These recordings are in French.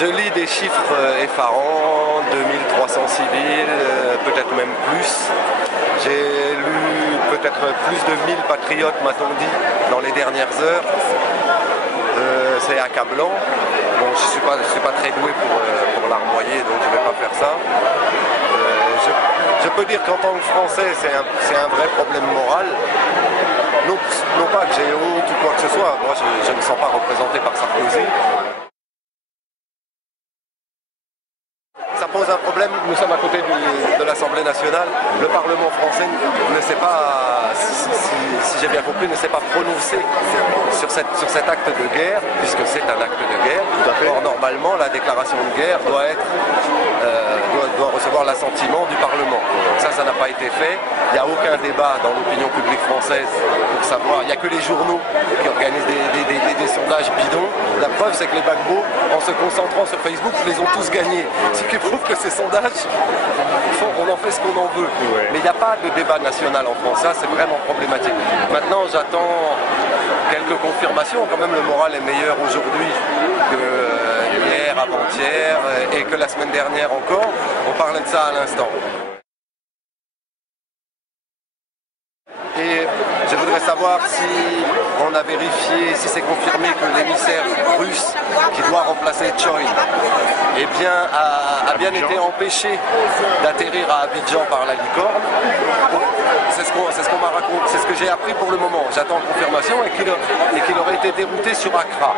Je lis des chiffres effarants, 2300 civils, peut-être même plus. J'ai lu peut-être plus de 1000 patriotes, m'a-t-on dit, dans les dernières heures. C'est accablant. Bon, je suis pas très doué pour larmoyer, donc je ne vais pas faire ça. Je peux dire qu'en tant que Français, c'est un vrai problème moral. Non pas que j'ai honte ou quoi que ce soit, moi je ne me sens pas représenté par Sarkozy. Ça pose un problème, nous sommes à côté de l'Assemblée nationale, le Parlement français ne s'est pas, si j'ai bien compris, ne s'est pas prononcé sur cet acte de guerre, puisque c'est un acte de guerre. Or, normalement, la déclaration de guerre doit recevoir l'assentiment du Parlement. Ça n'a pas été fait. Il n'y a aucun débat dans l'opinion publique française pour savoir. Il n'y a que les journaux qui organisent des sondages bidons. La preuve, c'est que les Gbagbo, en se concentrant sur Facebook, les ont tous gagnés. Ce qui prouve que ces sondages, on en fait ce qu'on en veut. Mais il n'y a pas de débat national en France. Ça, c'est vraiment problématique. Maintenant, j'attends quelques confirmations. Quand même, le moral est meilleur aujourd'hui que hier, avant-hier et que la semaine dernière encore. On parlait de ça à l'instant. Et je voudrais savoir si on a vérifié, si c'est confirmé que l'émissaire russe qui doit remplacer Choi a bien été empêché d'atterrir à Abidjan par la licorne. C'est ce qu'on m'a raconté, c'est ce que j'ai appris pour le moment. J'attends confirmation et qu'il aurait été dérouté sur Accra.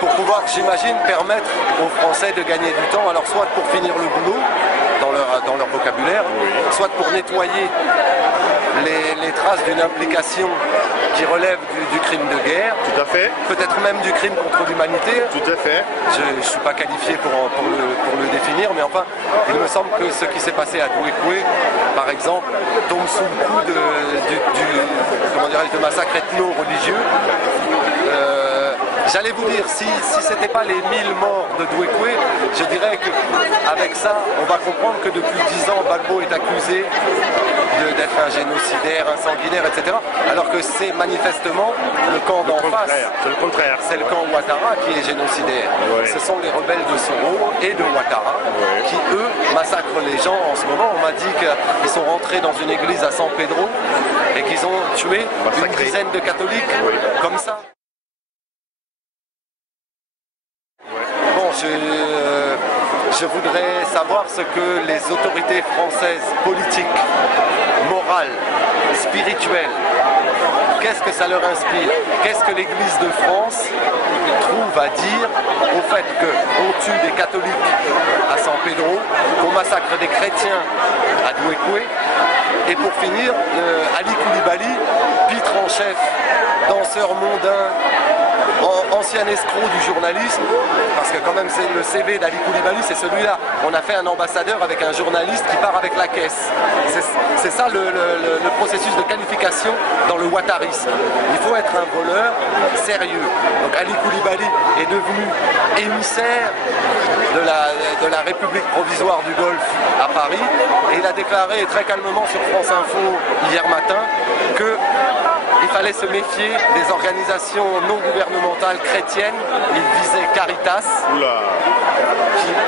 Pour pouvoir, j'imagine, permettre aux Français de gagner du temps, alors soit pour finir le boulot dans leur vocabulaire, soit pour nettoyer les traces d'une implication qui relève du crime de guerre. Tout à fait. Peut-être même du crime contre l'humanité. Tout à fait. Je ne suis pas qualifié pour le définir, mais enfin, il me semble que ce qui s'est passé à Douékoué, par exemple, tombe sous le coup de massacres ethno-religieux. J'allais vous dire, si ce n'était pas les 1000 morts de Douékoué, je dirais qu'avec ça, on va comprendre que depuis 10 ans, Gbagbo est accusé d'être un génocidaire, un sanguinaire, etc. Alors que c'est manifestement le camp d'en face. C'est le contraire. C'est le camp Ouattara qui est génocidaire. Ouais. Ce sont les rebelles de Soro et de Ouattara qui, eux, massacrent les gens en ce moment. On m'a dit qu'ils sont rentrés dans une église à San Pedro et qu'ils ont tué une dizaine de catholiques comme ça. Je voudrais savoir ce que les autorités françaises, politiques, morales, spirituelles, qu'est-ce que ça leur inspire? Qu'est-ce que l'Église de France trouve à dire au fait qu'on tue des catholiques à San Pedro, qu'on massacre des chrétiens à Douékoué, et pour finir, Ali Koulibaly, pitre en chef, danseur mondain, ancien escroc du journalisme, parce que quand même c'est le CV d'Ali Koulibaly, c'est celui-là. On a fait un ambassadeur avec un journaliste qui part avec la caisse. C'est ça le processus de qualification dans le ouattarisme. Il faut être un voleur sérieux. Donc Ali Koulibaly est devenu émissaire de la République provisoire du Golfe à Paris, et il a déclaré très calmement sur France Info hier matin qu'il fallait se méfier des organisations non gouvernementales chrétiennes. Il visait Caritas,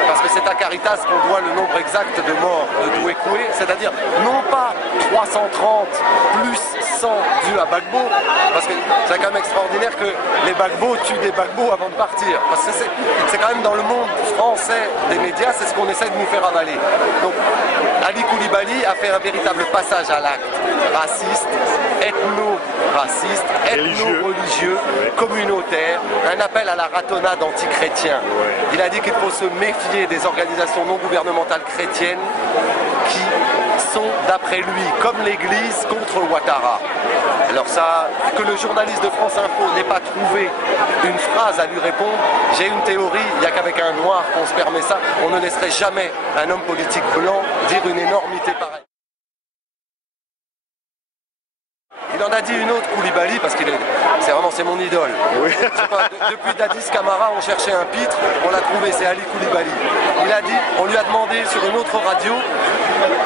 parce que c'est à Caritas qu'on doit le nombre exact de morts de Douékoué, c'est-à-dire non pas 330 plus 100 dus à Gbagbo, parce que c'est quand même extraordinaire que les Gbagbo tuent des Gbagbo avant de partir, parce que c'est quand même dans le monde français des médias, c'est ce qu'on essaie de nous faire avaler. Donc Ali Koulibaly a fait un véritable passage à l'acte raciste, ethno-raciste, ethno-religieux, communautaire, un appel à la ratonnade anti-chrétien. Il a dit qu'il faut se méfier des organisations non gouvernementales chrétiennes qui sont, d'après lui, comme l'Église, contre Ouattara. Alors ça, que le journaliste de France Info n'ait pas trouvé une phrase à lui répondre, j'ai une théorie, il n'y a qu'avec un noir qu'on se permet ça, on ne laisserait jamais un homme politique blanc dire une énormité pareille. Il en a dit une autre, Koulibaly, parce qu'il c'est mon idole. Oui. Depuis Dadis Camara, on cherchait un pitre, on l'a trouvé, c'est Ali Koulibaly. Il a dit, on lui a demandé sur une autre radio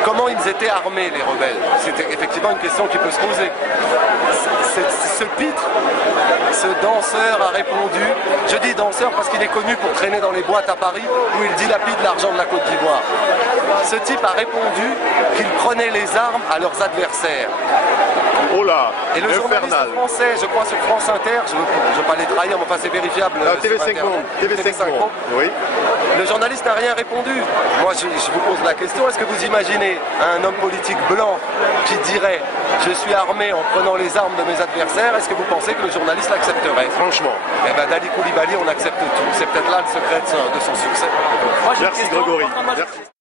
comment ils étaient armés, les rebelles. C'était effectivement une question qui peut se poser. Ce pitre, ce danseur a répondu, je dis danseur dictateur parce qu'il est connu pour traîner dans les boîtes à Paris où il dilapide l'argent de la Côte d'Ivoire. Ce type a répondu qu'il prenait les armes à leurs adversaires. Oh là, et le journaliste français, je crois sur France Inter, je ne veux pas les trahir, mais enfin c'est vérifiable. TV5 Monde. Oui. Le journaliste n'a rien répondu. Moi je vous pose la question, est-ce que vous imaginez un homme politique blanc qui dirait « je suis armé en prenant les armes de mes adversaires », est-ce que vous pensez que le journaliste l'accepterait? Franchement. Eh bien Dali Coulibaly, on accepte tout. C'est peut-être là le secret de son succès. Merci Grégory. Merci.